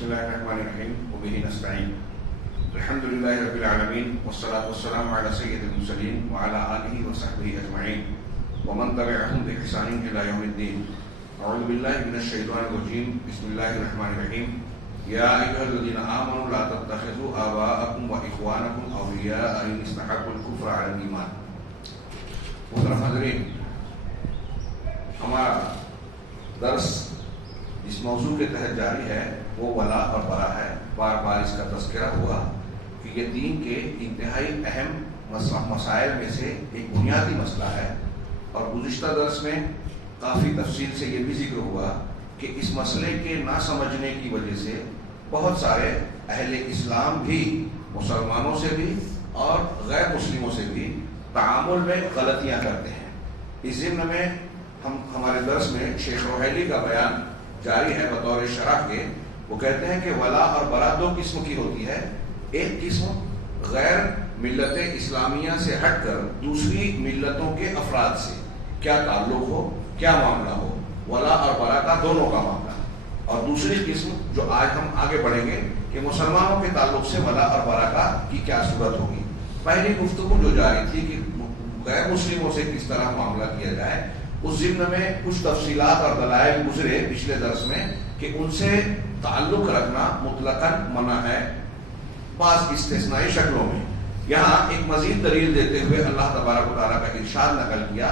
بسم الله الرحمن الرحيم وبه نستعين. الحمد لله رب العالمين والصلاة والسلام على سيد المرسلين وعلى آله وصحبه أجمعين ومن تبعهم بإحسان إلى يوم الدين. أعوذ بالله من الشيطان الرجيم. بسم الله الرحمن الرحيم. يا أيها الذين آمنوا لا تتخذوا آباءكم وإخوانكم أولياء إن استحبوا الكفر على الإيمان. محترم حاضرین، ہمارا درس اس موضوع کے تحت جاری ہے وہ ولا اور برا ہے. بار بار اس کا تذکرہ ہوا کہ یہ دین کے انتہائی اہم مسائل میں سے ایک بنیادی مسئلہ ہے، اور گزشتہ درس میں کافی تفصیل سے یہ بھی ذکر ہوا کہ اس مسئلے کے نہ سمجھنے کی وجہ سے بہت سارے اہل اسلام بھی مسلمانوں سے بھی اور غیر مسلموں سے بھی تعامل میں غلطیاں کرتے ہیں. اس ضمن میں ہمارے درس میں شیخ روحیلی کا بیان جاری ہے بطور شرح کے. وہ کہتے ہیں کہ ولا اور برا دو قسم کی ہوتی ہے. ایک قسم غیر ملت اسلامیہ سے ہٹ کر دوسری ملتوں کے افراد سے کیا تعلق ہو، کیا معاملہ ہو، ولا اور برا کا دونوں کا معاملہ. اور دوسری قسم جو آج ہم آگے بڑھیں گے کہ مسلمانوں کے تعلق سے ولا اور برا کا کی کیا صورت ہوگی. پہلی گفتگو جو جاری تھی کہ غیر مسلموں سے کس طرح معاملہ کیا جائے، اس ضمن میں کچھ تفصیلات اور دلائل گزرے پچھلے درس میں کہ ان سے تعلق رکھنا مطلقاً منع ہے بعض استثنائی شکلوں میں. یہاں ایک مزید دلیل دیتے ہوئے اللہ تبارک و تعالیٰ کا ارشاد نقل کیا،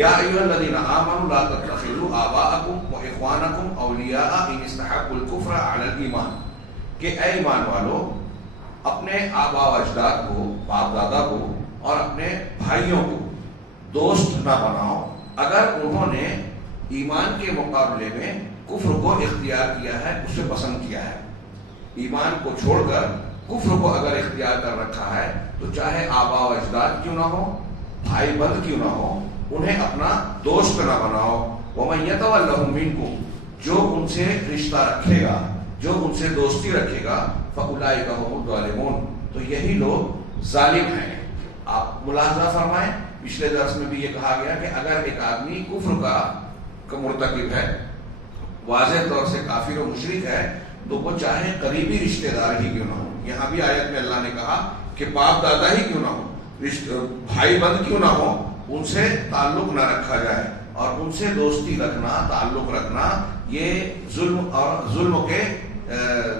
یا ایھا الذین آمنوا لا تتخذوا آباءکم واخوانکم اولیاء ان استحبوا الکفر علی الایمان. کہ اے ایمان والو، اپنے آبا و اجداد کو، باپ دادا کو اور اپنے بھائیوں کو دوست نہ بناؤ اگر انہوں نے ایمان کے مقابلے میں کفر کو اختیار کیا ہے، اسے پسند کیا ہے. ایمان کو چھوڑ کر کفر کو اگر اختیار کر رکھا ہے تو چاہے آبا و اجداد کیوں نہ ہو، بھائی بند کیوں نہ ہو، انہیں اپنا دوست نہ بناؤ. وَمَن يَتَوَلَّهُم مِّنكُم، جو ان سے رشتہ رکھے گا، جو ان سے دوستی رکھے گا، فَأُولَٰئِكَ هُمُ الظَّالِمُونَ، تو یہی لوگ ظالم ہیں. آپ ملاحظہ فرمائیں، پچھلے درس میں بھی یہ کہا گیا کہ اگر ایک آدمی کفر کا مرتکب ہے، واضح طور سے کافر و مشرک ہے، تو وہ چاہے قریبی رشتہ دار ہی کیوں نہ ہو. یہاں بھی آیت میں اللہ نے کہا کہ باپ دادا ہی کیوں نہ ہو، بھائی بند کیوں نہ ہو، ان سے تعلق نہ رکھا جائے. اور ان سے دوستی رکھنا، تعلق رکھنا، یہ ظلم کے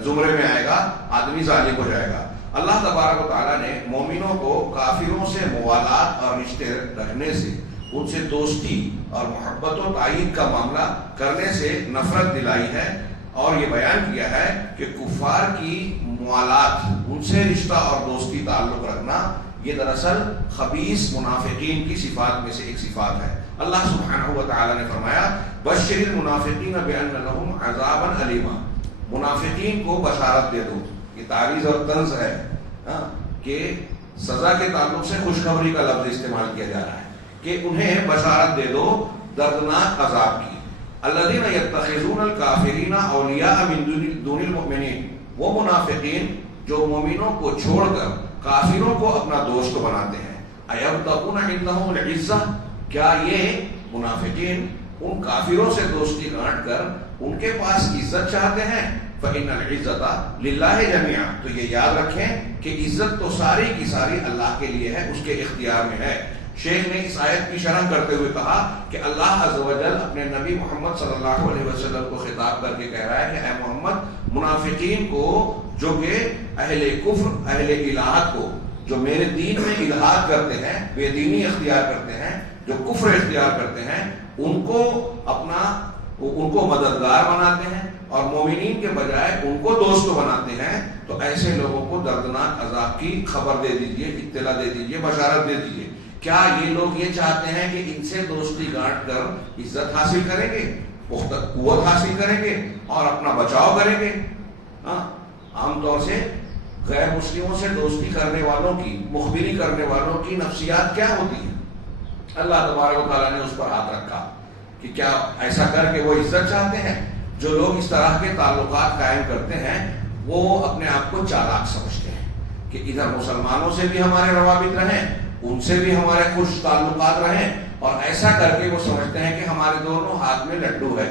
زمرے میں آئے گا، آدمی ظالم ہو جائے گا. اللہ تبارک و تعالیٰ نے مومنوں کو کافروں سے موالات اور رشتے رکھنے سے، ان سے دوستی اور محبت و تائید کا معاملہ کرنے سے نفرت دلائی ہے، اور یہ بیان کیا ہے کہ کفار کی موالات، ان سے رشتہ اور دوستی تعلق رکھنا، یہ دراصل خبیث منافقین کی صفات میں سے ایک صفات ہے. اللہ سبحانہ و تعالیٰ نے فرمایا بشر المنافقین بان لهم عذابا الیما. منافقین کو بشارت دے دو. یہ تعریض اور طنز ہے کہ سزا کے تعلق سے خوشخبری کا لفظ استعمال کیا جا رہا ہے کہ انہیں بشارت دے دو دردناک عذاب کی. الذین یتخذون الکافرین اولیاء من دون المؤمنین، وہ منافقین جو مومنوں کو چھوڑ کر کافروں کو اپنا دوست بناتے ہیں. ایبتغون عندهم العزہ، کیا یہ منافقین ان کافروں سے دوستی گانٹ کر ان کے پاس عزت چاہتے ہیں؟ فإن العزة للہ جميعا، تو یہ یاد رکھیں کہ عزت تو ساری کی ساری اللہ کے لیے ہے، اس کے اختیار میں ہے. شیخ نے اس آیت کی شرح کرتے ہوئے کہا کہ اللہ عز و جل اپنے نبی محمد صلی اللہ علیہ وسلم کو خطاب کر کے کہہ رہا ہے کہ اے محمد، منافقین کو جو کہ اہل کفر، اہل الہات کو، جو میرے دین میں الہات کرتے ہیں، بے دینی اختیار کرتے ہیں، جو کفر اختیار کرتے ہیں، ان کو مددگار بناتے ہیں اور مومنین کے بجائے ان کو دوست بناتے ہیں. تو ایسے لوگوں کو دردناک عذاب کی خبر دے دیجئے، اطلاع دے دیجئے، بشارت دے دیجئے. کیا یہ لوگ یہ چاہتے ہیں کہ ان سے دوستی گانٹ کر عزت حاصل کریں گے، قوت حاصل کریں گے اور اپنا بچاؤ کریں گے؟ عام طور سے غیر مسلموں سے دوستی کرنے والوں کی، مخبری کرنے والوں کی نفسیات کیا ہوتی ہے؟ اللہ تبارک و تعالیٰ نے اس پر ہاتھ رکھا کہ کیا ایسا کر کے وہ عزت چاہتے ہیں؟ جو لوگ اس طرح کے تعلقات قائم کرتے ہیں وہ اپنے آپ کو چالاک سمجھتے ہیں کہ ادھر مسلمانوں سے بھی ہمارے روابط رہیں، ان سے بھی ہمارے خوش تعلقات رہیں، اور ایسا کر کے وہ سمجھتے ہیں کہ ہمارے دونوں ہاتھ میں لڈو ہے.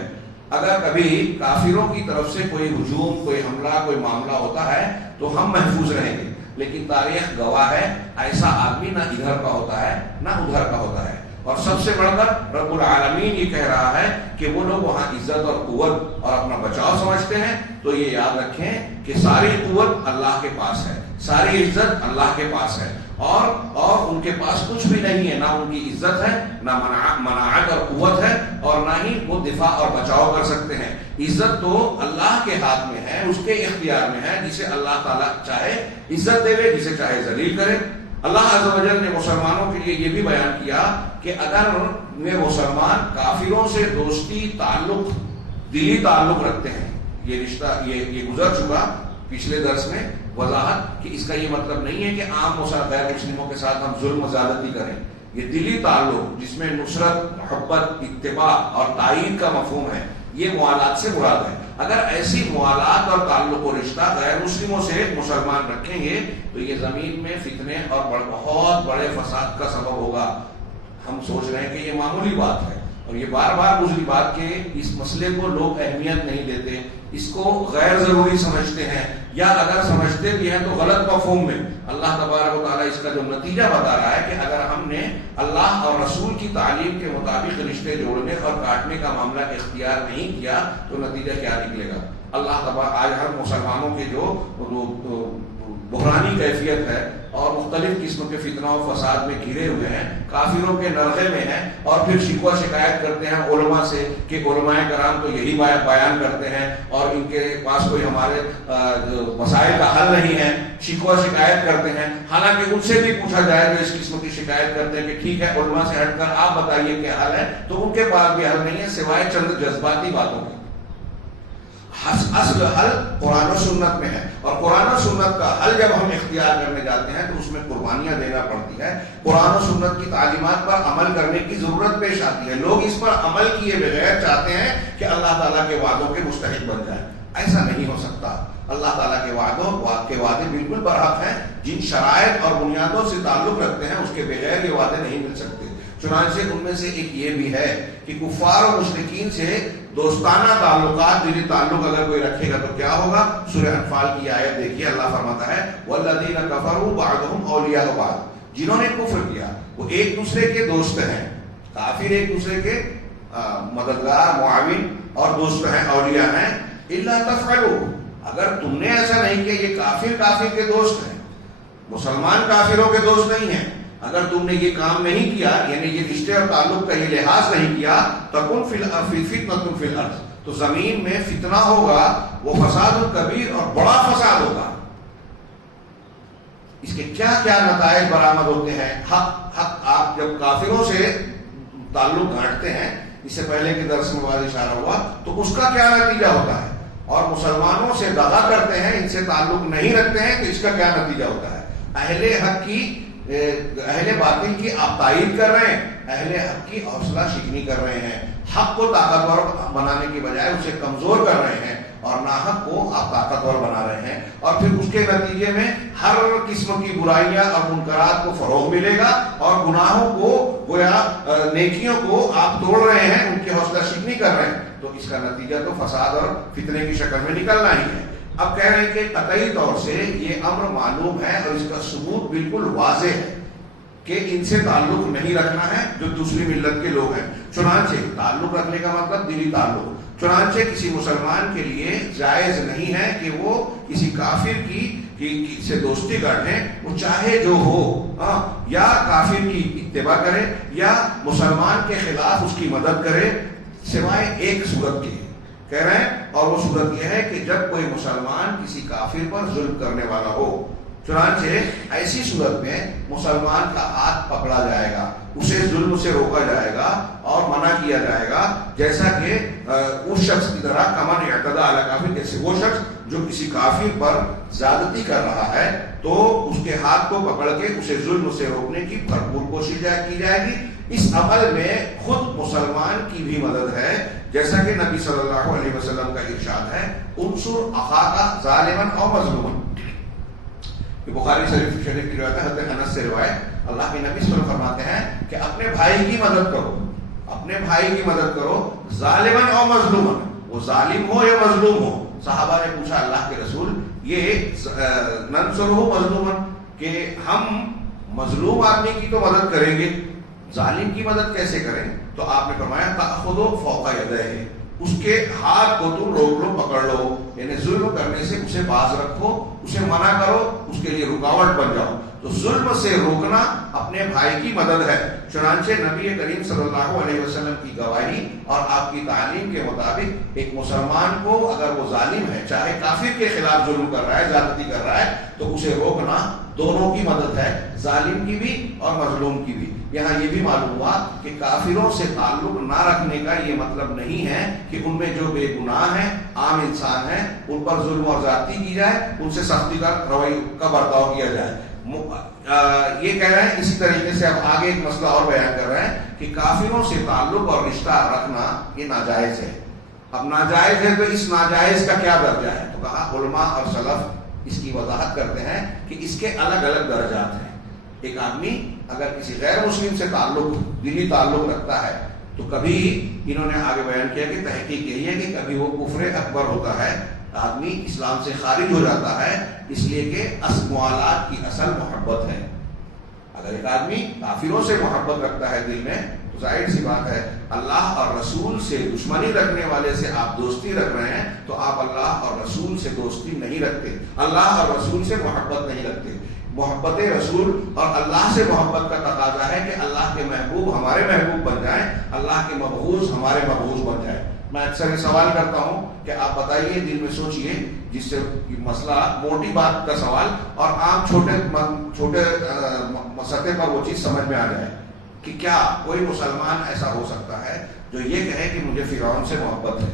اگر کبھی کافروں کی طرف سے کوئی ہجوم، کوئی حملہ، کوئی معاملہ ہوتا ہے تو ہم محفوظ رہیں گے، لیکن تاریخ گواہ ہے ایسا آدمی نہ ادھر کا ہوتا ہے نہ ادھر کا ہوتا ہے۔ اور سب سے بڑھ کر رب العالمین یہ کہہ رہا ہے کہ وہ لوگ وہاں عزت اور قوت اور اپنا بچاؤ سمجھتے ہیں، تو یہ یاد رکھیں کہ ساری قوت اللہ کے پاس ہے، ساری عزت اللہ کے پاس ہے، اور ان کے پاس کچھ بھی نہیں ہے، نہ ان کی عزت ہے، نہ مناعت اور قوت ہے، اور نہ ہی وہ دفاع اور بچاؤ کر سکتے ہیں۔ عزت تو اللہ کے ہاتھ میں ہے، اس کے اختیار میں ہے، جسے اللہ تعالیٰ چاہے عزت دے، جسے چاہے ذلیل کرے۔ اللہ عز و جل نے مسلمانوں کے لیے یہ بھی بیان کیا کہ اگر وہ مسلمان کافروں سے دوستی، تعلق، دلی تعلق رکھتے ہیں، یہ رشتہ یہ گزر چکا پچھلے درس میں وضاحت کہ اس کا یہ مطلب نہیں ہے کہ عام غیر مسلموں کے ساتھ ہم ظلم و زیادتی کریں، یہ دلی تعلق جس میں نصرت، محبت، اتباع اور تائید کا مفہوم ہے، یہ موالات سے مراد ہے۔ اگر ایسی موالات اور تعلق و رشتہ غیر مسلموں سے مسلمان رکھیں گے تو یہ زمین میں فتنے اور بہت بڑے فساد کا سبب ہوگا۔ ہم سوچ رہے ہیں کہ یہ معمولی بات ہے، اور یہ بار بار گزری بات کہ اس مسئلے کو لوگ اہمیت نہیں دیتے، اس کو غیر ضروری سمجھتے ہیں، یا اگر سمجھتے بھی ہیں تو غلط مفہوم میں۔ اللہ تبارک و تعالیٰ اس کا جو نتیجہ بتا رہا ہے کہ اگر ہم نے اللہ اور رسول کی تعلیم کے مطابق رشتے جوڑنے اور کاٹنے کا معاملہ اختیار نہیں کیا تو نتیجہ کیا نکلے گا؟ اللہ تبارک آج ہر مسلمانوں کے جو بحرانی کیفیت ہے اور مختلف قسم کے فتنہ و فساد میں گھرے ہوئے ہیں، کافروں کے نرغے میں ہیں، اور پھر شکوہ شکایت کرتے ہیں علماء سے کہ علماء کرام تو یہی بیان کرتے ہیں اور ان کے پاس کوئی ہمارے مسائل کا حل نہیں ہے، شکوہ شکایت کرتے ہیں۔ حالانکہ ان سے بھی پوچھا جائے جو اس قسم کی شکایت کرتے ہیں کہ ٹھیک ہے علماء سے ہٹ کر آپ بتائیے کیا حل ہے، تو ان کے پاس بھی حل نہیں ہے سوائے چند جذباتی باتوں کے۔ اصل حل قرآن و سنت میں ہے، اور قرآن و سنت کا حل جب ہم اختیار کرنے جاتے ہیں تو اس میں قربانیاں دینا پڑتی ہے، قرآن و سنت کی تعلیمات پر عمل کرنے کی ضرورت پیش آتی ہے۔ لوگ اس پر عمل کیے بغیر چاہتے ہیں کہ اللہ تعالیٰ کے وعدوں کے مستحق بن جائیں، ایسا نہیں ہو سکتا۔ اللہ تعالیٰ کے وعدے بالکل برحق ہیں، جن شرائط اور بنیادوں سے تعلق رکھتے ہیں اس کے بغیر یہ وعدے نہیں مل سکتے۔ چنانچہ ان میں سے ایک یہ بھی ہے کہ کفار و مشرکین سے دوستانہ تعلقات، دلی تعلق اگر کوئی رکھے گا تو کیا ہوگا؟ سورہ انفال کی آیت دیکھیے، اللہ فرماتا ہے والذین کفروا بعضهم اولیاء بعض، جنہوں نے کفر کیا وہ ایک دوسرے کے دوست ہیں، کافر ایک دوسرے کے مددگار، معاون اور دوست ہیں، اولیاء ہیں۔ الا تفعلوا، اگر تم نے ایسا نہیں کیا، یہ کافر کے دوست ہیں، مسلمان کافروں کے دوست نہیں ہیں، اگر تم نے یہ کام نہیں کیا، یعنی یہ رشتے اور تعلق کا یہ لحاظ نہیں کیا، تکن فتنۃ فی الارض، تو زمین میں فتنہ ہوگا، وہ فساد کبیر اور بڑا فساد ہوگا۔ اس کے کیا کیا نتائج برآمد ہوتے ہیں؟ حق آپ جب کافروں سے تعلق گانٹتے ہیں، اس سے پہلے کے درس میں واضح اشارہ ہوا، تو اس کا کیا نتیجہ ہوتا ہے؟ اور مسلمانوں سے دغا کرتے ہیں، ان سے تعلق نہیں رکھتے ہیں، تو اس کا کیا نتیجہ ہوتا ہے؟ اہل باطل کی آپ تائید کر رہے ہیں، اہل حق کی حوصلہ شکنی کر رہے ہیں، حق کو طاقتور بنانے کی بجائے اسے کمزور کر رہے ہیں، اور ناحق کو آپ طاقتور بنا رہے ہیں، اور پھر اس کے نتیجے میں ہر قسم کی برائیاں اور منکرات کو فروغ ملے گا، اور گناہوں کو گویا نیکیوں کو آپ توڑ رہے ہیں، ان کی حوصلہ شکنی کر رہے ہیں، تو اس کا نتیجہ تو فساد اور فتنے کی شکل میں نکلنا ہی ہے۔ اب کہہ رہے ہیں کہ قطعی طور سے یہ امر معلوم ہے اور اس کا ثبوت بالکل واضح ہے کہ ان سے تعلق نہیں رکھنا ہے جو دوسری ملت کے لوگ ہیں۔ چنانچہ تعلق رکھنے کا مطلب دلی تعلق، چنانچہ کسی مسلمان کے لیے جائز نہیں ہے کہ وہ کسی کافر کی سے دوستی کریں، وہ چاہے جو ہو، یا کافر کی اتباع کرے یا مسلمان کے خلاف اس کی مدد کرے، سوائے ایک صورت کی کہہ رہے ہیں، اور وہ صورت یہ ہے کہ جب کوئی مسلمان کسی کافر پر ظلم کرنے والا ہو۔ چنانچہ ایسی صورت میں مسلمان کا ہاتھ پکڑا جائے گا، اسے ظلم سے روکا جائے گا اور منع کیا جائے گا، جیسا کہ اس شخص کی طرح کمن اعتداء علی کافر، جیسے وہ شخص جو کسی کافر پر زیادتی کر رہا ہے تو اس کے ہاتھ کو پکڑ کے اسے ظلم سے روکنے کی بھرپور کوشش کی جائے گی۔ اس عمل میں خود مسلمان کی بھی مدد ہے، جیسا کہ نبی صلی اللہ علیہ وسلم کا ارشاد ہے انصر اخاک ظالما او مظلوما، یہ بخاری شریف کی روایت ہے، حضرت انس سے روایت، اللہ کے نبی صلی اللہ علیہ وسلم فرماتے ہیں کہ اپنے بھائی کی مدد کرو، اپنے بھائی کی مدد کرو، ظالما او مظلوما، وہ ظالم ہو یا مظلوم ہو. صحابہ نے پوچھا اللہ کے رسول یہ ننصرہ مظلوما کہ ہم مظلوم آدمی کی تو مدد کریں گے, ظالم کی مدد کیسے کریں؟ تو آپ نے فرمایا تأخذ فوق یدیہ, اس کے ہاتھ کو تم روک لو, پکڑ لو, یعنی ظلم کرنے سے اسے باز رکھو, اسے منع کرو, اس کے لیے رکاوٹ بن جاؤ. تو ظلم سے روکنا اپنے بھائی کی مدد ہے. چنانچہ نبی کریم صلی اللہ علیہ وسلم کی گواہی اور آپ کی تعلیم کے مطابق ایک مسلمان کو اگر وہ ظالم ہے, چاہے کافر کے خلاف ظلم کر رہا ہے, زیادتی کر رہا ہے, تو اسے روکنا دونوں کی مدد ہے, ظالم کی بھی اور مظلوم کی بھی. یہاں یہ بھی معلوم ہوا کہ کافروں سے تعلق نہ رکھنے کا یہ مطلب نہیں ہے کہ ان میں جو بے گناہ ہیں, عام انسان ہیں, ان پر ظلم اور زیادتی کی جائے, ان سے سختی کا رویہ کا برتاؤ کیا جائے. یہ کہہ رہے ہیں اسی طریقے سے اب آگے ایک مسئلہ اور بیان کر رہے ہیں کہ کافروں سے تعلق اور رشتہ رکھنا یہ ناجائز ہے. اب ناجائز ہے تو اس ناجائز کا کیا درجہ ہے؟ تو کہا علماء اور سلف اس کی وضاحت کرتے ہیں کہ اس کے الگ الگ درجات ہیں. ایک آدمی اگر کسی غیر مسلم سے تعلق, دلی تعلق رکھتا ہے, تو کبھی انہوں نے آگے بیان کیا کہ تحقیق یہی ہے کہ کبھی وہ کفر اکبر ہوتا ہے, آدمی اسلام سے خارج ہو جاتا ہے, اس لیے کہ موالات کی اصل محبت ہے. اگر ایک آدمی کافروں سے محبت رکھتا ہے دل میں, تو ظاہر سی بات ہے اللہ اور رسول سے دشمنی رکھنے والے سے آپ دوستی رکھ رہے ہیں, تو آپ اللہ اور رسول سے دوستی نہیں رکھتے, اللہ اور رسول سے محبت نہیں رکھتے. محبت رسول اور اللہ سے محبت کا تقاضا ہے کہ اللہ کے محبوب ہمارے محبوب بن جائیں, اللہ کے مبغوض ہمارے مبغوض بن جائیں. میں اکثر یہ سوال کرتا ہوں کہ آپ بتائیے, دل میں سوچئے, جس سے مسئلہ موٹی بات کا سوال اور عام چھوٹے سطح پر وہ چیز سمجھ میں آ جائے کہ کیا کوئی مسلمان ایسا ہو سکتا ہے جو یہ کہے کہ مجھے فرعون سے محبت ہے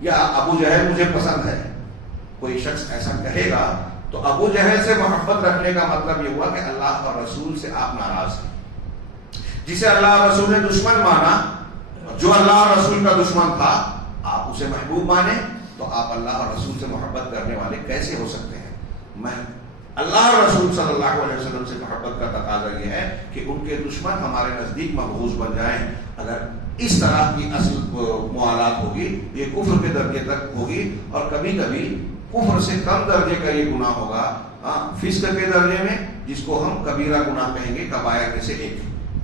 یا ابو جہل مجھے پسند ہے؟ کوئی شخص ایسا کہے گا تو ابو جہل سے محبت رکھنے کا مطلب یہ ہوا کہ اللہ اور رسول سے آپ ناراض ہیں. جسے اللہ اور رسول نے دشمن مانا, جو اللہ اور رسول کا دشمن تھا, آپ اسے محبوب مانے, تو آپ اللہ اور رسول سے محبت کرنے والے کیسے ہو سکتے ہیں؟ اللہ اور رسول صلی اللہ علیہ وسلم سے محبت کا تقاضا یہ ہے کہ ان کے دشمن ہمارے نزدیک مبغوض بن جائیں. اگر اس طرح کی اصل موالات ہوگی, یہ کفر کے درجے تک ہوگی, اور کبھی کبھی کفر سے کم درجے کا یہ گناہ ہوگا, فسق کے درجے میں, جس کو ہم کبیرہ گناہ کہیں گے, کبائر میں سے ایک.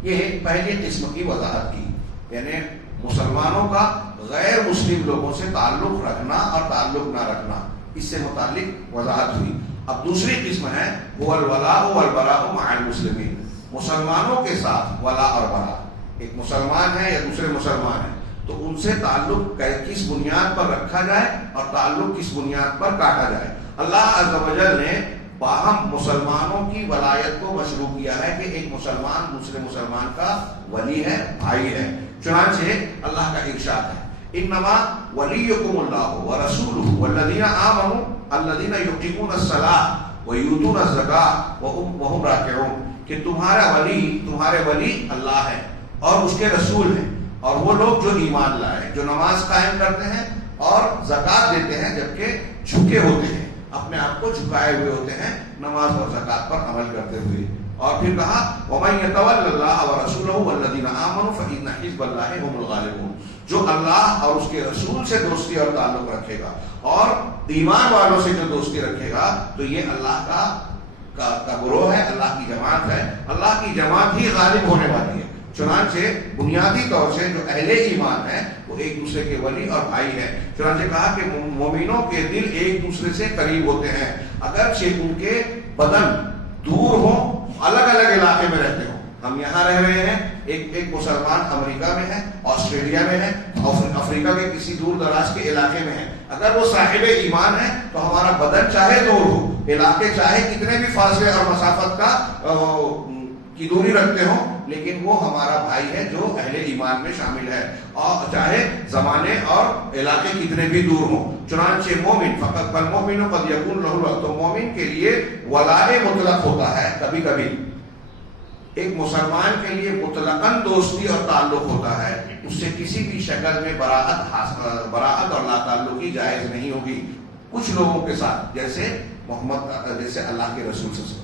یہ پہلی قسم کی وضاحت کی, یعنی مسلمانوں کا غیر مسلم لوگوں سے تعلق رکھنا اور تعلق نہ رکھنا, اس سے متعلق وضاحت ہوئی. اب دوسری قسم ہے وہ الولاء والبراء مع المسلمین, مسلمانوں کے ساتھ ولا اور برا. ایک مسلمان ہے یا دوسرے مسلمان ہیں, تو ان سے تعلق کس بنیاد پر رکھا جائے اور تعلق کس بنیاد پر کاٹا جائے. اللہ عز و جل نے باہم مسلمانوں کی ولایت کو مشروع کیا ہے کہ ایک مسلمان دوسرے مسلمان کا ولی ہے, بھائی ہے. چنانچہ اللہ کا ارشاد ہے انما ولیکم اللہ ورسولہ والذین آمنوا الذین یقیمون الصلاۃ ویؤتون الزکاۃ وہم راکعون, کہ تمہارے ولی اللہ ہے اور اس کے رسول ہیں, اور وہ لوگ جو ایمان لائے, جو نماز قائم کرتے ہیں اور زکوٰۃ دیتے ہیں جبکہ جھکے ہوتے ہیں, اپنے آپ کو جھکائے ہوئے ہوتے ہیں نماز اور زکوٰۃ پر عمل کرتے ہوئے. اور پھر کہا وَمَن يَتَوَلَّ اللَّهَ وَرَسُولَهُ وَالَّذِينَ آمَنُوا فَإِنَّ حِزْبَ اللَّهِ هُمُ الْغَالِبُونَ, جو اللہ اور اس کے رسول سے دوستی اور تعلق رکھے گا اور ایمان والوں سے جو دوستی رکھے گا, تو یہ اللہ کا گروہ ہے, اللہ کی جماعت ہے, اللہ کی جماعت ہی غالب ہونے والی ہے. چنانچہ بنیادی طور سے جو اہل ایمان ہیں وہ ایک دوسرے کے ولی اور بھائی ہیں. چنانچہ کہا کہ مومنوں کے دل ایک دوسرے سے قریب ہوتے ہیں, اگرچہ ان کے بدن دور ہوں, الگ الگ علاقے میں رہتے ہوں. ہم یہاں رہ رہے ہیں, ایک مسلمان امریکہ میں ہے, آسٹریلیا میں ہے, افریقہ کے کسی دور دراز کے علاقے میں ہے. اگر وہ صاحب ایمان ہے تو ہمارا بدن چاہے دور ہو, علاقے چاہے کتنے بھی فاصلے اور مسافت کی دوری رکھتے ہوں, لیکن وہ ہمارا بھائی ہے جو اہل ایمان میں شامل ہے, اور چاہے زمانے اور علاقے کتنے بھی دور ہوں. چنانچہ مومن فقط فالمؤمن قد یکون لہ الولاء, تو مومن کے لیے ولاء مطلق ہوتا ہے. کبھی کبھی ایک مسلمان کے لیے مطلقاً دوستی اور تعلق ہوتا ہے, اس سے کسی بھی شکل میں براءت اور لا تعلقی جائز نہیں ہوگی. کچھ لوگوں کے ساتھ جیسے اللہ کے رسول سے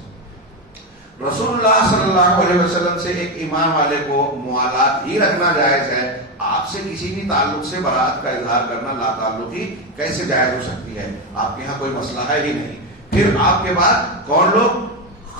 رسول اللہ صلی اللہ علیہ وسلم سے ایک ایمان والے کو موالات ہی رکھنا جائز ہے, آپ سے کسی بھی تعلق سے براءت کا اظہار کرنا لا تعلقی کیسے جائز ہو سکتی ہے؟ آپ کے یہاں کوئی مسئلہ ہے ہی نہیں. پھر آپ کے بعد کون لوگ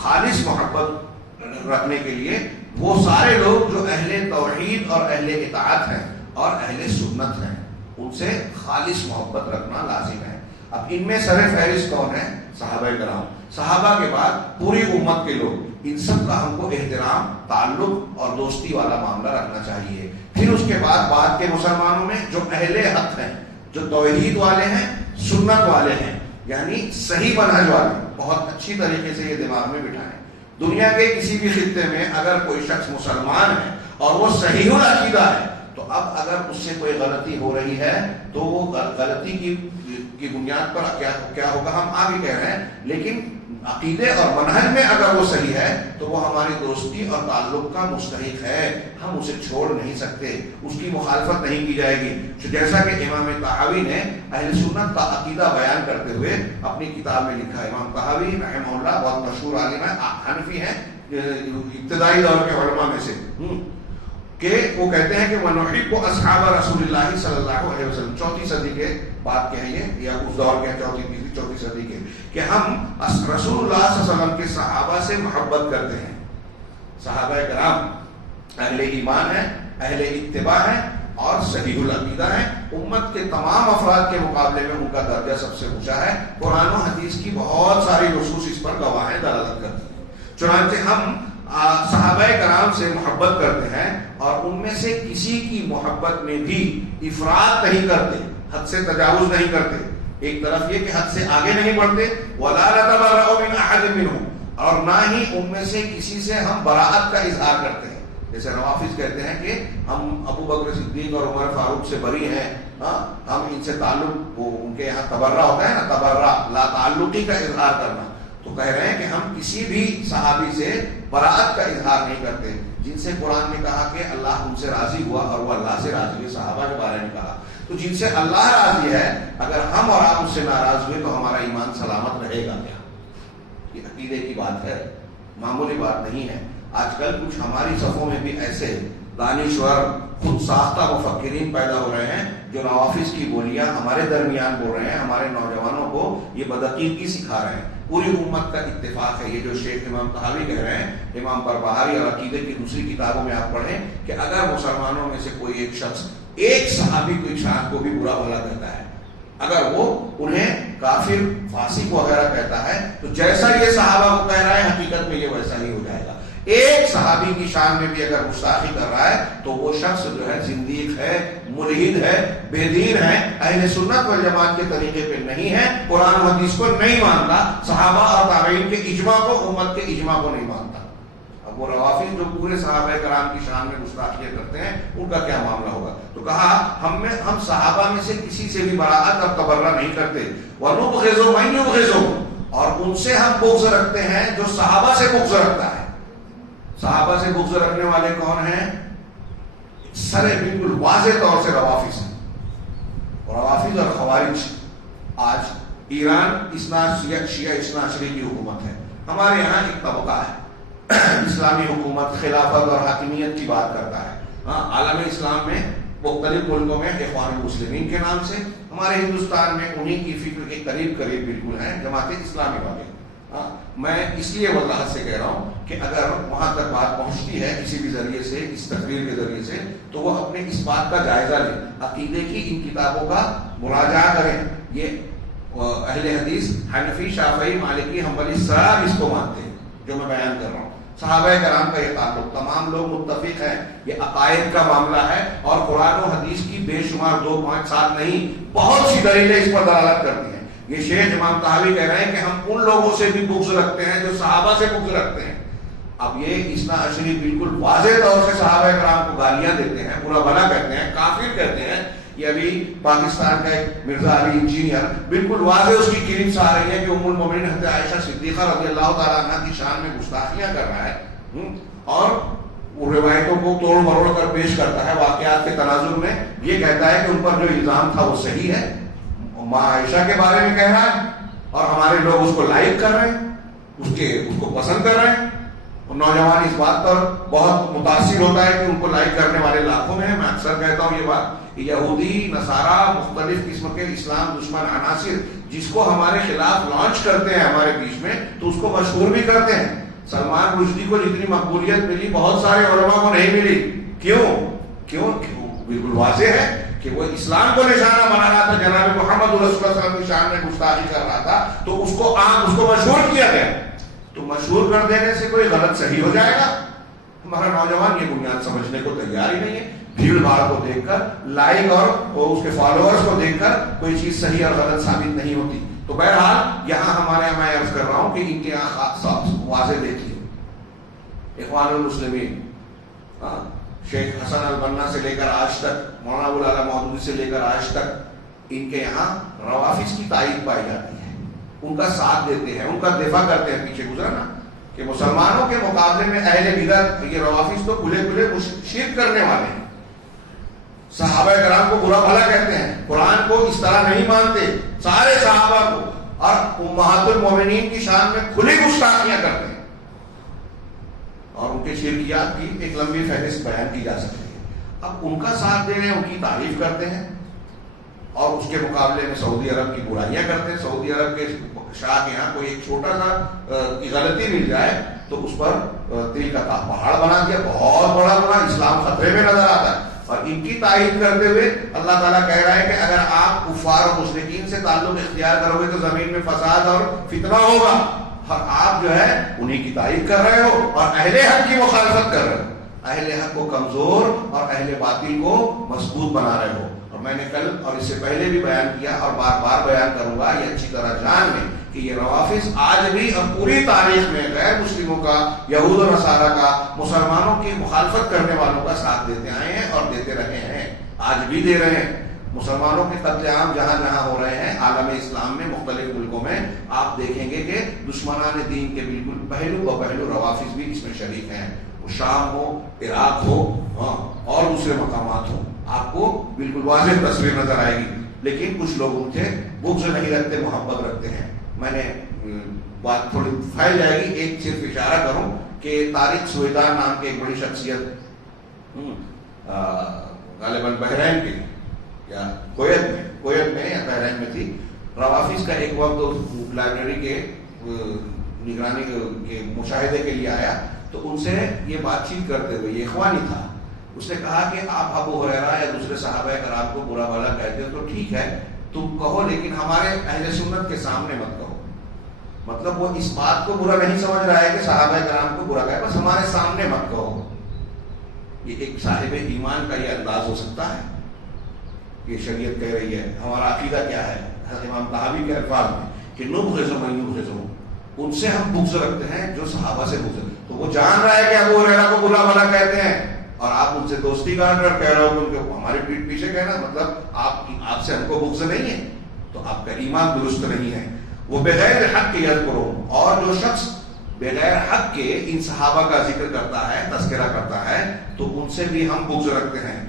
خالص محبت رکھنے کے لیے؟ وہ سارے لوگ جو اہل توحید اور اہل اطاعت ہیں اور اہل سنت ہیں، ان سے خالص محبت رکھنا لازم ہے. اب ان میں سر فہرست کون ہے؟ صحابہ کرام. صحابہ کے بعد پوری امت کے لوگ، ان سب کا ہم کو احترام، تعلق اور دوستی والا معاملہ رکھنا چاہیے. پھر اس کے بعد کے مسلمانوں میں جو اہل حق ہیں، جو توحید والے ہیں، سنت والے ہیں، یعنی صحیح منہج والے، بہت اچھی طریقے سے یہ دماغ میں بٹھائیں. دنیا کے کسی بھی خطے میں اگر کوئی شخص مسلمان ہے اور وہ صحیح العقیدہ ہے، تو اب اگر اس سے کوئی غلطی ہو رہی ہے تو وہ غلطی کی بنیاد پر کیا ہوگا ہم آگے کہہ رہے ہیں، لیکن عقیدے اور منہج میں اگر وہ صحیح ہے تو وہ ہماری دوستی اور تعلق کا مستحق ہے. ہم اسے چھوڑ نہیں سکتے، اس کی مخالفت نہیں کی جائے گی. جیسا کہ امام طحاوی نے اہل سنت کا عقیدہ بیان کرتے ہوئے اپنی کتاب میں لکھا ہے. امام طحاوی رحمہ اللہ بہت مشہور عالم ہے، حنفی ہیں، ابتدائی دور کے علماء میں سے، کہ وہ کہتے ہیں کہ وَنُحِبُّ أَصْحَابَ رسول اللہ صلی اللہ علیہ وسلم، 4 صدی کے بات کے ہیں یہ، یا اس دور کے 4 صدی کے، کہ ہم رسول اللہ صلی اللہ علیہ وسلم کے صحابہ سے محبت کرتے ہیں. صحابہ کرام اہل ایمان ہیں، اہل اتباع ہیں اور صحیح العقیدہ ہیں. امت کے تمام افراد کے مقابلے میں ان کا درجہ سب سے اونچا ہے. قرآن و حدیث کی بہت ساری نصوص اس پر گواہیں دلالت کرتی ہیں. چنانچہ ہم صحابہ کرام سے محبت کرتے ہیں اور ان میں سے کسی کی محبت میں بھی افراط نہیں کرتے، حد سے تجاوز نہیں کرتے. ایک طرف یہ کہ حد سے آگے نہیں بڑھتے، وَلَا نَتَبَرَّأُ مِنْ أَحَدٍ مِّنْهُمْ، اور نہ ہی ان میں سے کسی سے ہم براءت کا اظہار کرتے ہیں. جیسے روافض کہتے ہیں کہ ہم ابو بکر صدیق اور عمر فاروق سے بری ہیں، ہم ان سے تعلق، وہ ان کے یہاں تبرہ ہوتا ہے نا، تبرہ لا تعلقی کا اظہار کرنا. تو کہہ رہے ہیں کہ ہم کسی بھی صحابی سے براءت کا اظہار نہیں کرتے جن سے قرآن نے کہا کہ اللہ ان سے راضی ہوا اور وہ اللہ سے راضی ہوئے. صحابہ کے بارے میں کہا تو جن سے اللہ راضی ہے، اگر ہم اور آپ اس سے ناراض ہوئے تو ہمارا ایمان سلامت رہے گا کیا؟ یہ عقیدے کی بات ہے، معمولی بات نہیں ہے. آج کل کچھ ہماری صفوں میں بھی ایسے دانشور خود ساختہ مفکرین پیدا ہو رہے ہیں جو روافض کی بولیاں ہمارے درمیان بول رہے ہیں، ہمارے نوجوانوں کو یہ بدعقیدگی سکھا رہے ہیں. پوری امت کا اتفاق ہے. یہ جو شیخ امام طحاوی کہہ رہے ہیں، امام بarbahari اور عقیدے کی دوسری کتابوں میں آپ پڑھیں کہ اگر مسلمانوں میں سے کوئی ایک شخص ایک صحابی کو شان کو بھی برا بھلا کہتا ہے، اگر وہ انہیں کافر، فاسق وغیرہ کہتا ہے، تو جیسا یہ صحابہ کو کہہ رہا ہے حقیقت میں یہ ویسا ہی ہو جائے گا. ایک صحابی کی شان میں بھی اگر گستاخی کر رہا ہے تو وہ شخص جو ہے زندیق ہے، ملحد ہے، بے دین ہے، اہل سنت والجماعت کے طریقے پہ نہیں ہے، قرآن و حدیث کو نہیں مانتا، صحابہ اور تابعین کے اجماع کو، امت کے اجماع کو نہیں مانتا. اب وہ روافض جو پورے صحابہ کرام کی شان میں گستاخیاں کرتے ہیں، ان کا کیا معاملہ ہوگا؟ تو کہا ہم صحابہ میں سے کسی سے بھی براءت اور تبرہ نہیں کرتے. وَنُبْغِضُ مَن يُبْغِضُهُمْ، اور ان سے ہم بغض رکھتے ہیں جو صحابہ سے بغض رکھتا ہے. صحابہ سے بغض رکھنے والے کون ہیں؟ سرے بالکل واضح طور سے روافض ہیں. روافض اور خوارج. آج ایران شیعہ اثنا عشری کی حکومت ہے. ہمارے یہاں ایک طبقہ ہے اسلامی حکومت، خلافت اور حاکمیت کی بات کرتا ہے. عالم اسلام میں مختلف ملکوں میں اخوان المسلمین کے نام سے، ہمارے ہندوستان میں انہی کی فکر کے قریب بالکل ہیں جماعت اسلامی والے. میں اس لیے وضاحت سے کہہ رہا ہوں کہ اگر وہاں تک بات پہنچتی ہے کسی بھی ذریعے سے، اس تقریر کے ذریعے سے، تو وہ اپنے اس بات کا جائزہ لیں، عقیدے کی ان کتابوں کا مراجعہ کریں. یہ اہل حدیث حنفی، شافعی، مالکی، حنبلی سب اس کو مانتے ہیں جو میں بیان کر رہا ہوں. صحابہ کرام کا یہ تعلق، تمام لوگ متفق ہیں، یہ عقائد کا معاملہ ہے اور قرآن و حدیث کی بے شمار 2 5 7 نہیں، بہت سی دلیلیں اس پر دلالت کرتی ہیں. یہ شیخ امام طحاوی کہہ رہے ہیں کہ ہم ان لوگوں سے بھی بغض رکھتے ہیں جو صحابہ سے بغض رکھتے ہیں. اب یہ اثنا عشری بالکل واضح طور سے صحابہ کرام کو گالیاں دیتے ہیں، برا بھلا کہتے ہیں، کافر کہتے ہیں. یہ ابھی پاکستان کا ایک مرزا علی انجینئر بالکل واضح اس کی کلپس آ رہی ہے کہ ام المومنین حضرت عائشہ صدیقہ رضی اللہ تعالیٰ عنہ کی شان میں گستاخیاں کر رہا ہے اور روایتوں کو توڑ مروڑ کر پیش کرتا ہے واقعات کے تناظر میں. یہ کہتا ہے کہ ان پر جو الزام تھا وہ صحیح ہے، ماں عائشہ کے بارے میں کہہ رہا ہے اور ہمارے لوگ اس کو لائک کر رہے ہیں، اس کو پسند کر رہے ہیں. نوجوان اس بات پر بہت متاثر ہوتا ہے کہ ان کو لائک کرنے والے لاکھوں میں ہیں. میں اکثر کہتا ہوں یہ بات، یہودی نصارہ مختلف قسم کے اسلام دشمن عناصر جس کو ہمارے خلاف لانچ کرتے ہیں ہمارے بیچ میں، تو اس کو مشہور بھی کرتے ہیں. سلمان رشدی کو جتنی مقبولیت ملی بہت سارے علماء کو نہیں ملی. کیوں بالکل واضح ہے کہ وہ اسلام کو نشانہ بنا رہا تھا، جناب محمد رسول اللہ صلی اللہ علیہ وسلم کی شان میں گستاخی کر رہا تھا، تو اس کو مشہور کیا گیا. تو مشہور کر دینے سے کوئی غلط صحیح ہو جائے گا؟ ہمارا نوجوان یہ بنیاد سمجھنے کو تیار ہی نہیں ہے. بھیڑ بھاڑ کو دیکھ کر، لائک اور اس کے فالوورز کو دیکھ کر کوئی چیز صحیح اور غلط ثابت نہیں ہوتی. تو بہرحال یہاں ہمارے میں عرض کر رہا ہوں کہ ان کے یہاں واضح دیکھیے، اخوان المسلمین شیخ حسن البنا سے لے کر آج تک، مولانا ابوالعلا مودودی سے لے کر آج تک ان کے یہاں روافظ کی تائید پائی جاتی ہے. ان کا ساتھ دیتے ہیں، ان کا دفاع کرتے ہیں. پیچھے گزرا نا کہ مسلمانوں کے مقابلے میں اہل بدعت، یہ روافظ تو کھلے کھلے شرک کرنے والے ہیں، صحابہ کرام کو برا بھلا کہتے ہیں، قرآن کو اس طرح نہیں مانتے، سارے صحابہ کو اور امہات المومنین کی شان میں کھلی گستاخیاں کرتے ہیں، اور ان کے شرکیات کی ایک لمبی فہرست بیان کی جا سکتی ہے. اب ان کا ساتھ دے رہے ہیں، ان کی تعریف کرتے ہیں، اور اس کے مقابلے میں سعودی عرب کی برائیاں کرتے ہیں. سعودی عرب کے شاہ کے یہاں کوئی ایک چھوٹا سا غلطی مل جائے تو اس پر تل کا پہاڑ بنا دیا، بہت بڑا بنا، اسلام خطرے میں نظر آتا ہے. اور ان کی تائید کرتے ہوئے اللہ تعالیٰ کہہ رہا ہے کہ اگر آپ کفار اور مشرکین سے تعلق اختیار کرو گے تو زمین میں فساد اور فتنہ ہوگا، اور آپ جو ہے انہی کی تائید کر رہے ہو اور اہل حق کی مخالفت کر رہے ہو، اہل حق کو کمزور اور اہل باطل کو مضبوط بنا رہے ہو. اور میں نے کل اور اس سے پہلے بھی بیان کیا اور بار بار بیان کروں گا، یہ اچھی طرح جان لیں کہ یہ روافظ آج بھی اور پوری تاریخ میں غیر مسلموں کا، یہود و نصارہ کا، مسلمانوں کی مخالفت کرنے والوں کا ساتھ دیتے آئے ہیں اور دیتے رہے ہیں، آج بھی دے رہے ہیں. مسلمانوں کے قتل عام جہاں جہاں ہو رہے ہیں عالم اسلام میں، مختلف ملکوں میں، آپ دیکھیں گے کہ دشمنان دین کے بالکل پہلو پہلو روافظ بھی اس میں شریک ہیں. وہ شام ہو، عراق ہو، اور دوسرے مقامات ہوں، آپ کو بالکل واضح تصویر نظر آئے گی. لیکن کچھ لوگ ان سے بغض نہیں رکھتے، محبت رکھتے ہیں. میں نے بات تھوڑی پھیل جائے گی، ایک صرف اشارہ کروں کہ طارق سویدان نام کے ایک بڑی شخصیت غالباً بحرین کی یا کویت میں یا بحرین میں تھی، روافظ کا ایک وقت لائبریری کے نگرانی کے مشاہدے کے لیے آیا، تو ان سے یہ بات چیت کرتے ہوئے، یہ اخوانی تھا، اس نے کہا کہ آپ ابو ہریرہ یا دوسرے صحابہ کرام کو برا بھلا کہتے ہو تو ٹھیک ہے تم کہو، لیکن ہمارے اہل سنت کے سامنے مت کہو. مطلب وہ اس بات کو برا نہیں سمجھ رہا ہے کہ صحابہ کرام کو برا کہے، بس ہمارے سامنے مت کہو. یہ ایک صاحب ایمان کا یہ انداز ہو سکتا ہے. یہ شریعت کہہ رہی ہے، ہمارا عقیدہ کیا ہے امام طحاوی کے الفاظ میں کہ نبغض من یبغضہ، ان سے ہم بغض رکھتے ہیں جو صحابہ سے بغض. تو وہ جان رہا ہے کہ ابو ہریرہ کو برا بھلا کہتے ہیں اور آپ ان سے دوستی کا اگر کہہ رہے ہو تو ہمارے پیٹ پیچھے کہنا، مطلب آپ سے ہم کو بغض نہیں ہے، تو آپ کا ایمان درست نہیں ہے. وہ بغیر حق کے یذکرون، اور جو شخص بغیر حق کے ان صحابہ کا ذکر کرتا ہے، تذکرہ کرتا ہے، تو ان سے بھی ہم بغض رکھتے ہیں.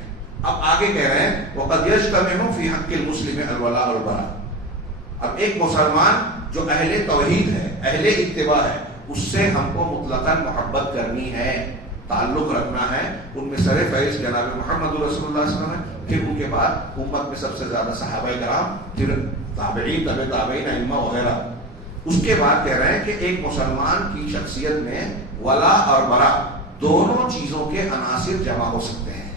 اب آگے کہہ رہے ہیں وَقَدْ يَجْتَمِعُ فِي حَقِّ الْمُسْلِمِ الْوَلَاءُ وَالْبَرَاءُ. اب ایک مسلمان جو اہل توحید ہے، اہل اتباع ہے، اس سے ہم کو مطلقاً محبت کرنی ہے، تعلق رکھنا ہے. ان میں سر فہرست جناب محمد رسول اللہ صلی اللہ علیہ وسلم ہے، پھر ان کے بعد امت میں سب سے زیادہ صحابہ کرام، پھر تابعین، تبع تابعین، ائمہ وغیرہ. اس کے بعد کہہ رہے ہیں کہ ایک مسلمان کی شخصیت میں ولا اور برا دونوں چیزوں کے عناصر جمع ہو سکتے ہیں.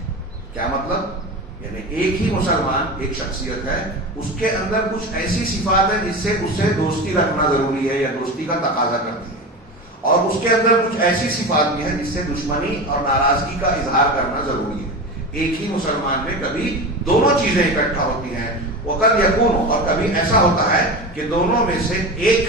کیا مطلب؟ یعنی ایک ہی مسلمان ایک شخصیت ہے، اس کے اندر کچھ ایسی صفات ہیں جس سے اس سے دوستی رکھنا ضروری ہے یا دوستی کا تقاضا کرتی ہے، اور اس کے اندر کچھ ایسی صفات بھی ہیں جس سے دشمنی اور ناراضگی کا اظہار کرنا ضروری ہے. ایک ہی مسلمان میں کبھی دونوں چیزیں اکٹھا ہوتی ہیں. وقد یکون، اور کبھی ایسا ہوتا ہے کہ دونوں میں سے ایک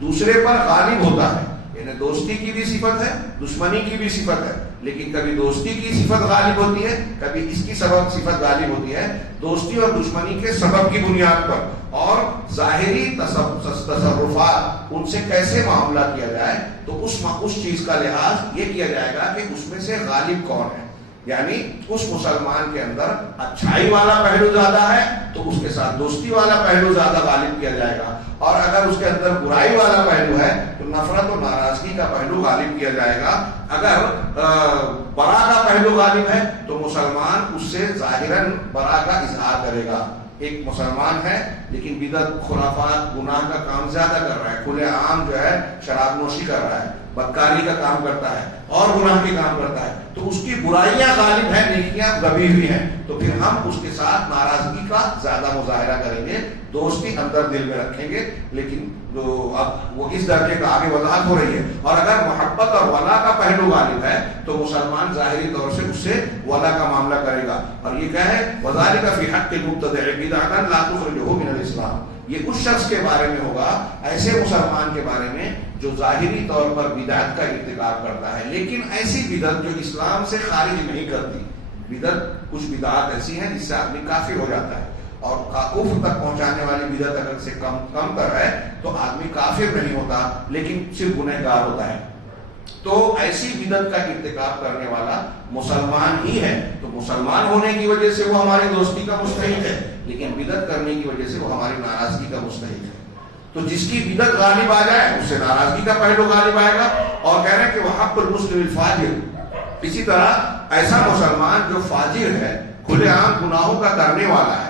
دوسرے پر غالب ہوتا ہے، یعنی دوستی کی بھی صفت ہے، دشمنی کی بھی صفت ہے، لیکن کبھی دوستی کی صفت غالب ہوتی ہے، کبھی اس کی صفت غالب ہوتی ہے. دوستی اور دشمنی کے سبب کی بنیاد پر اور ظاہری تصرفات، ان سے کیسے معاملہ کیا جائے، تو اس چیز کا لحاظ یہ کیا جائے گا کہ اس میں سے غالب کون ہے. یعنی اس مسلمان کے اندر اچھائی والا پہلو زیادہ ہے تو اس کے ساتھ دوستی والا پہلو زیادہ غالب کیا جائے گا، اور اگر اس کے اندر برائی والا پہلو ہے تو نفرت و ناراضگی کا پہلو غالب کیا جائے گا۔ اگر برا کا پہلو غالب ہے تو مسلمان اس سے ظاہراً برا کا اظہار کرے گا۔ ایک مسلمان ہے لیکن بدعت، خرافات، گناہ کا کام زیادہ کر رہا ہے، کھلے عام جو ہے شراب نوشی کر رہا ہے، بدکاری کا کام کرتا ہے اور گناہ کے کام کرتا ہے، تو اس کی برائیاں غالب ہیں، نیکیاں دبی ہوئی ہیں، تو پھر ہم اس کے ساتھ ناراضگی کا زیادہ مظاہرہ کریں گے، دوستی اندر دل میں رکھیں گے، لیکن اب وہ اس درجے کا آگے وضاحت ہو رہی ہے۔ اور اگر محبت اور ولا کا پہلو غالب ہے تو مسلمان ظاہری طور سے اس سے ولا کا معاملہ کرے گا، اور یہ کیا ہے، وذالک فی حق المبتدع بدعۃ لا تخرجہ من الاسلام، یہ اس شخص کے بارے میں ہوگا، ایسے مسلمان کے بارے میں جو ظاہری طور پر بدعت کا ارتکاب کرتا ہے لیکن ایسی بدعت جو اسلام سے خارج نہیں کرتی۔ بدعت، کچھ بدعات ایسی ہیں جس سے آدمی کافر ہو جاتا ہے، اور کفر تک پہنچانے والی بدعت اگر سے کم تر ہے تو آدمی کافر نہیں ہوتا لیکن صرف گنہگار ہوتا ہے۔ تو ایسی بدعت کا ارتکاب کرنے والا مسلمان ہی ہے، تو مسلمان ہونے کی وجہ سے وہ ہماری دوستی کا مستحق ہے، لیکن بدعت کرنے کی وجہ سے وہ ہماری ناراضگی کا مستحق ہے۔ تو جس کی بدعت غالب آ جائے اس سے ناراضگی کا پہلو غالب آئے گا، اور کہہ رہے ہیں کہ وہ حق المسلم الفاجر، اسی طرح ایسا مسلمان جو فاجر ہے، کھلے عام گناہوں کا کرنے والا ہے،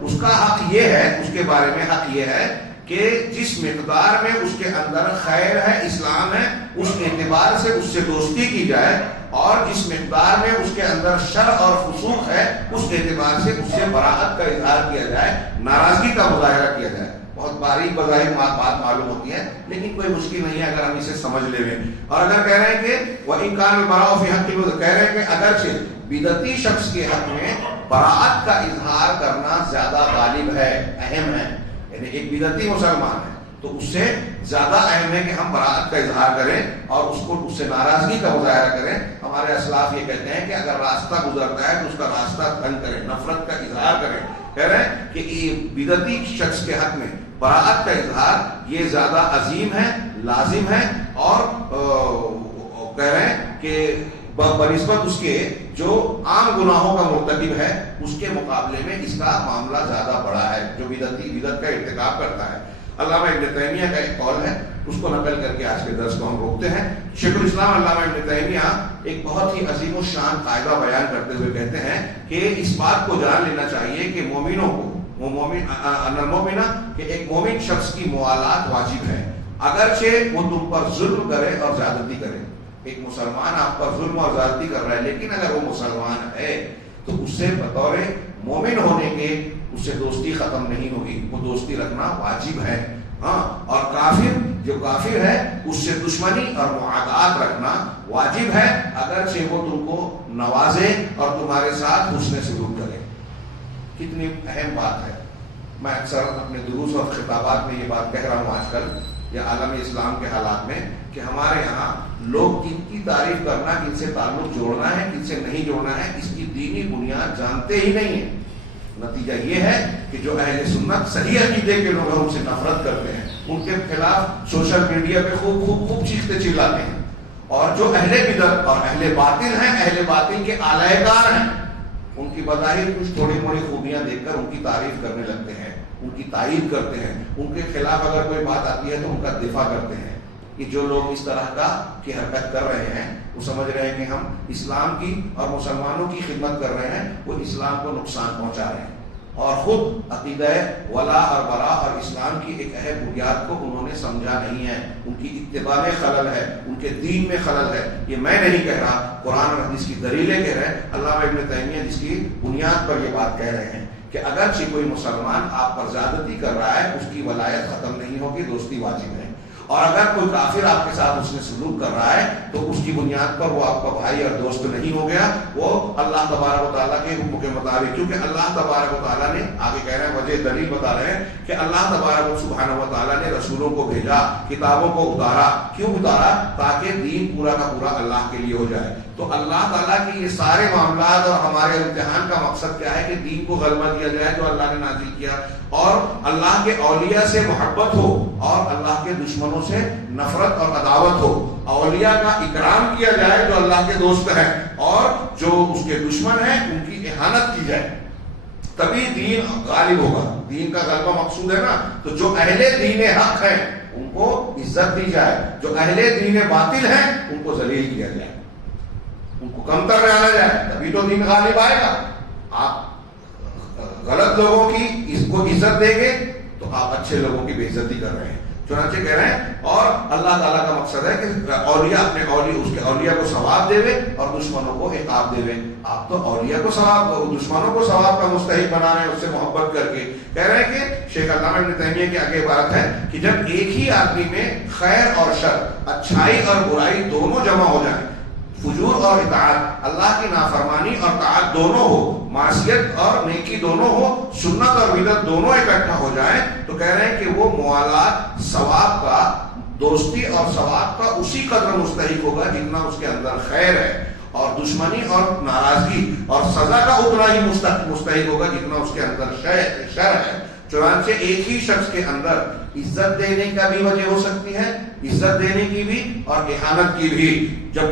اس کا حق یہ ہے، اس کے بارے میں حق یہ ہے کہ جس مقدار میں اس کے اندر خیر ہے، اسلام ہے، اس اعتبار سے اس سے دوستی کی جائے، اور جس مقدار میں اس کے اندر شر اور فسوق ہے اس اعتبار سے اس سے براءت کا اظہار کیا جائے، ناراضگی کا مظاہرہ کیا جائے۔ بہت باریک بظاہر بات معلوم ہوتی ہے لیکن کوئی مشکل نہیں ہے اگر ہم اسے سمجھ لیں۔ اور اگر کہہ رہے ہیں کہ وَإِنْ كَانَ الْبَرَاءُ فِي حَقِّ الْمُذْنِبِ، کہہ رہے ہیں کہ اگرچہ بدعتی شخص کے حق میں براءت کا اظہار کرنا زیادہ غالب ہے، اہم ہے، یعنی ایک بدعتی مسلمان ہے تو اس سے زیادہ اہم ہے کہ ہم براءت کا اظہار کریں اور اس سے ناراضگی کا مظاہرہ کریں۔ ہمارے اسلاف یہ کہتے ہیں کہ اگر راستہ گزرتا ہے تو اس کا راستہ تنگ کریں، نفرت کا اظہار کریں۔ کہہ رہے ہیں کہ یہ بدعتی شخص کے حق میں براءت کا اظہار یہ زیادہ عظیم ہے، لازم ہے، اور کہہ رہے ہیں کہ بنسبت اس کے جو عام گناہوں کا مرتکب ہے اس کے مقابلے میں اس کا معاملہ زیادہ بڑا ہے، جو بدعت کا ارتکاب کرتا ہے۔ علامہ ابن تیمیہ کا ایک قول ہے، اس کو نقل کر کے آج کے درس کو ہم روکتے ہیں۔ شیخ الاسلام علامہ ابن تیمیہ ایک بہت ہی عظیم الشان قاعدہ بیان کرتے ہوئے کہتے ہیں کہ اس بات کو جان لینا چاہیے کہ مومنوں کو، کہ ایک مومن شخص کی موالات واجب ہے، اگرچہ وہ تم پر ظلم کرے اور زیادتی کرے۔ ایک مسلمان آپ پر ظلم اور زیادتی کر رہا ہے لیکن اگر وہ مسلمان ہے تو اس سے بطور مومن ہونے کے اس سے دوستی ختم نہیں ہوگی، وہ دوستی رکھنا واجب ہے۔ اور کافر، جو کافر ہے اس سے دشمنی اور معادات رکھنا واجب ہے، اگرچہ وہ تم کو نوازے اور تمہارے ساتھ حسن سلوک کرے۔ کتنی اہم بات ہے۔ میں اکثر اپنے دروس اور خطابات میں یہ بات کہہ رہا ہوں آج کل یا عالمی اسلام کے حالات میں کہ ہمارے یہاں لوگ کن کی تعریف کرنا، کن سے تعلق جوڑنا ہے، کن سے نہیں جوڑنا ہے، اس کی دینی بنیاد جانتے ہی نہیں ہیں۔ نتیجہ یہ ہے کہ جو اہل سنت صحیح عقیدے کے لوگ ہیں ان سے نفرت کرتے ہیں، ان کے خلاف سوشل میڈیا پہ خوب چیختے چلاتے ہیں، اور جو اہل بدعت اور اہل باطل ہیں، اہل باطل کے اعلی کار ہیں، ان کی بظاہر کچھ تھوڑی موڑی خوبیاں دیکھ کر ان کی تعریف کرنے لگتے ہیں، ان کی تائید کرتے ہیں، ان کے خلاف اگر کوئی بات آتی ہے تو ان کا دفاع کرتے ہیں۔ کہ جو لوگ اس طرح کی حرکت کر رہے ہیں وہ سمجھ رہے ہیں کہ ہم اسلام کی اور مسلمانوں کی خدمت کر رہے ہیں، وہ اسلام کو نقصان پہنچا رہے ہیں، اور خود عقیدہ ولا اور برا اور اسلام کی ایک اہم بنیاد کو انہوں نے سمجھا نہیں ہے، ان کی اتباع میں خلل ہے، ان کے دین میں خلل ہے۔ یہ میں نہیں کہہ رہا، قرآن اور حدیث کی دلیلیں کہہ رہے ہیں، علامہ ابن تیمیہ جس کی بنیاد پر یہ بات کہہ رہے ہیں کہ اگرچہ کوئی مسلمان آپ پر زیادتی کر رہا ہے اس کی ولایت ختم نہیں ہوگی، دوستی واجب ہے، اور اگر کوئی کافر آپ کے ساتھ اس نے سلوک کر رہا ہے تو اس کی بنیاد پر وہ آپ کا بھائی اور دوست نہیں ہو گیا، وہ اللہ تبارک و تعالیٰ کے حکم کے مطابق، کیونکہ اللہ تبارک و تعالیٰ نے آگے کہہ رہے ہیں، وجہ دلیل بتا رہے ہیں کہ اللہ تبارک و سبحانہ و تعالیٰ نے رسولوں کو بھیجا، کتابوں کو اتارا، کیوں اتارا؟ تاکہ دین پورا کا پورا اللہ کے لیے ہو جائے۔ تو اللہ تعالیٰ کی یہ سارے معاملات اور ہمارے امتحان کا مقصد کیا ہے کہ دین کو غلبہ دیا جائے جو اللہ نے نازل کیا، اور اللہ کے اولیاء سے محبت ہو اور اللہ کے دشمنوں سے نفرت اور عداوت ہو، اولیاء کا اکرام کیا جائے جو اللہ کے دوست ہیں، اور اور جو اس کے دشمن ہیں ان کی اہانت کی جائے، تبھی دین غالب ہوگا. دین کا غلبہ مقصود ہے نا. تو جو اہل دین حق ہیں ان کو عزت دی جائے، جو اہل دین باطل ہیں ان کو ذلیل کیا جائے، ان کو کمتر ڈالا جائے، تبھی تو دین غالب آئے گا. آپ غلط لوگوں کی اس کو عزت دیں گے تو آپ اچھے لوگوں کی بے عزتی کر رہے ہیں. چنانچہ کہہ رہے ہیں اور اللہ تعالیٰ کا مقصد ہے کہ اولیاء اپنے اس کے اولیاء کو ثواب دے اور دشمنوں کو عقاب دے. آپ تو اولیاء کو ثواب، دشمنوں کو ثواب کا مستحق بنا رہے ہیں اس سے محبت کر کے. کہہ رہے ہیں کہ شیخ علامہ ابن تیمیہ کی آگے عبارت ہے کہ جب ایک ہی آدمی میں خیر اور شر، اچھائی اور برائی دونوں جمع ہو جائیں، فجور اور اطاعت، اللہ کی نافرمانی اور طاعت دونوں ہو، معصیت اور نیکی دونوں ہو، سنت اور بدعت دونوں اکٹھا ہو جائیں، تو کہہ رہے ہیں کہ وہ موالات ثواب کا، دوستی اور ثواب کا اسی قدر مستحق ہوگا جتنا اس کے اندر خیر ہے، اور دشمنی اور ناراضگی اور سزا کا اتنا ہی مستحق ہوگا جتنا اس کے اندر شر ہے. چنانچہ ایک ہی شخص کے اندر عزت دینے کا بھی وجہ ہو سکتی ہے، عزت دینے کی بھی اور اہانت کی بھی. جب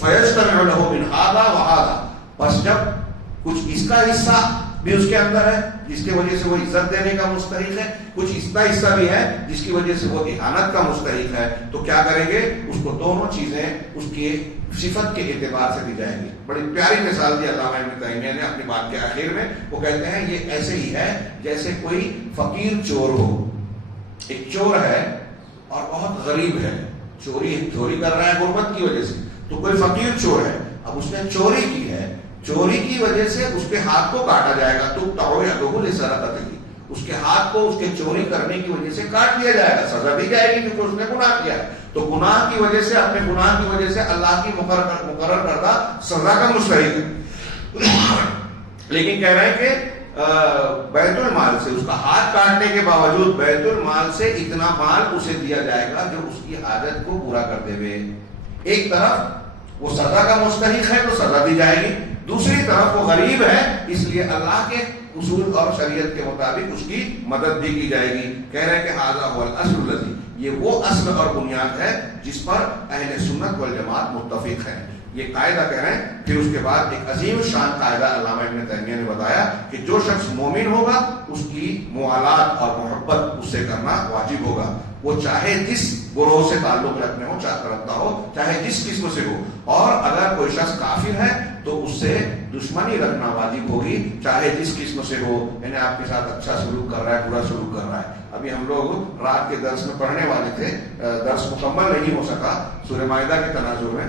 فَيَجْتَمِعُ لَهُ مِنْ هَذَا وَهَذَا، بس جب کچھ اس کا حصہ بھی اس کے اندر ہے جس کی وجہ سے وہ عزت دینے کا مستحق ہے، کچھ اس کا حصہ بھی ہے جس کی وجہ سے وہ اہانت کا مستحق ہے، تو کیا کریں گے؟ اس کو دونوں چیزیں اس کی صفت کے اعتبار سے دی جائیں گی. بڑی پیاری مثال دی علامہ ابن تیمیہ نے اپنی بات کے آخر میں. وہ کہتے ہیں یہ ایسے ہی ہے جیسے کوئی فقیر چور ہو. ایک چور ہے اور بہت غریب ہے، چوری کر رہا ہے غربت کی وجہ سے. تو کوئی فقیر چور ہے، اب اس نے چوری کی ہے، چوری کی وجہ سے اس کے ہاتھ کو کاٹا جائے گا. تو تعو یدہ لسرقتہ، اس کے ہاتھ کو اس کے چوری کرنے کی وجہ سے کاٹ دیا جائے گا، سزا دی جائے گی کیونکہ اس نے گناہ کیا ہے. تو گناہ کی وجہ سے، اپنے گناہ کی وجہ سے اللہ کی مقرر کردہ سزا کا مستحق ہے. لیکن کہہ رہے ہیں کہ بیت المال سے، اس کا ہاتھ کاٹنے کے باوجود بیت المال سے اتنا مال اسے دیا جائے گا جو اس کی حاجت کو پورا کر دے ہوئے. ایک طرف وہ سزا کا مستحق ہے تو سزا دی جائے گی، دوسری طرف وہ غریب ہے اس لیے اللہ کے اصول اور شریعت کے مطابق اس کی مدد بھی کی جائے گی. کہہ رہے ہیں کہ ھذا ھو الاصل الذی، یہ وہ اصل اور بنیاد ہے جس پر اہل سنت والجماعت متفق ہیں. یہ قاعدہ کہہ رہے ہیں. پھر اس کے بعد ایک عظیم شان قاعدہ علامہ ابن تیمیہ نے بتایا کہ جو شخص مومن ہوگا اس کی موالات اور محبت اس سے کرنا واجب ہوگا، وہ چاہے جس گروہ سے تعلق رکھنے ہو، رکھتا ہو، چاہے جس قسم سے ہو. اور اگر کوئی شخص کافر ہے تو اس سے دشمنی رکھنا واجب ہوگی، چاہے جس قسم سے ہو. یعنی آپ کے ساتھ اچھا سلوک کر رہا ہے، برا سلوک کر رہا ہے. ابھی ہم لوگ رات کے درس میں پڑھنے والے تھے، درس مکمل نہیں ہو سکا سورہ مائدہ کے تناظر میں.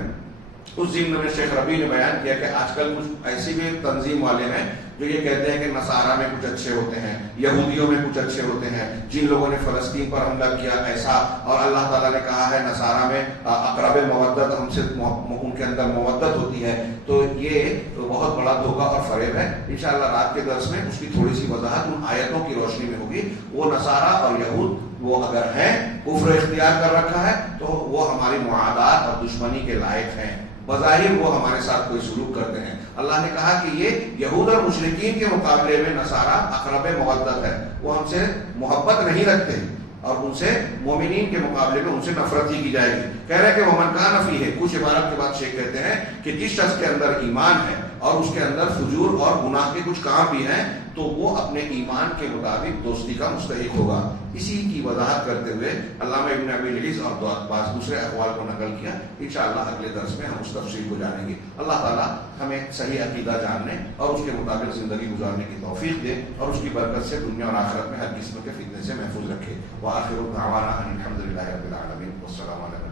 اس ضمن میں شیخ ربیع نے بیان کیا کہ آج کل کچھ ایسی بھی تنظیم والے ہیں جو یہ کہتے ہیں کہ نصارہ میں کچھ اچھے ہوتے ہیں، یہودیوں میں کچھ اچھے ہوتے ہیں، جن لوگوں نے فلسطین پر حملہ کیا ایسا، اور اللہ تعالیٰ نے کہا ہے نصارہ میں اقرب مودت، ہم سے ان کے اندر مودت ہوتی ہے. تو یہ بہت بڑا دھوکہ اور فریب ہے. انشاءاللہ رات کے درس میں اس کی تھوڑی سی وضاحت ان آیتوں کی روشنی میں ہوگی. وہ نصارہ اور یہود وہ اگر ہیں، کفر اختیار کر رکھا ہے تو وہ ہماری معادات اور دشمنی کے لائق ہیں. بظاہر وہ ہمارے ساتھ کوئی سلوک کرتے ہیں. اللہ نے کہا کہ یہ یہود اور مشرکین کے مقابلے میں نصارہ اقرب مودت ہے، وہ ہم سے محبت نہیں رکھتے اور ان سے مومنین کے مقابلے میں ان سے نفرت ہی کی جائے گی. کہہ رہے کہ ومن کان فیہ، کچھ عبارت کے بعد شیخ کہتے ہیں کہ جس شخص کے اندر ایمان ہے اور اس کے اندر فجور اور گناہ کے کچھ کام بھی ہیں تو وہ اپنے ایمان کے مطابق دوستی کا مستحق ہوگا. اسی کی وضاحت کرتے ہوئے علامہ ابن ابی العز اور بعض دوسرے اقوال کو نقل کیا. انشاءاللہ اگلے درس میں ہم اس تفصیل کو جانیں گے. اللہ تعالیٰ ہمیں صحیح عقیدہ جاننے اور اس کے مطابق زندگی گزارنے کی توفیق دے اور اس کی برکت سے دنیا اور آخرت میں ہر قسم کے فتنے سے محفوظ رکھے. وآخر دعوانا ان الحمد للہ رب العالمین والسلام علیکم.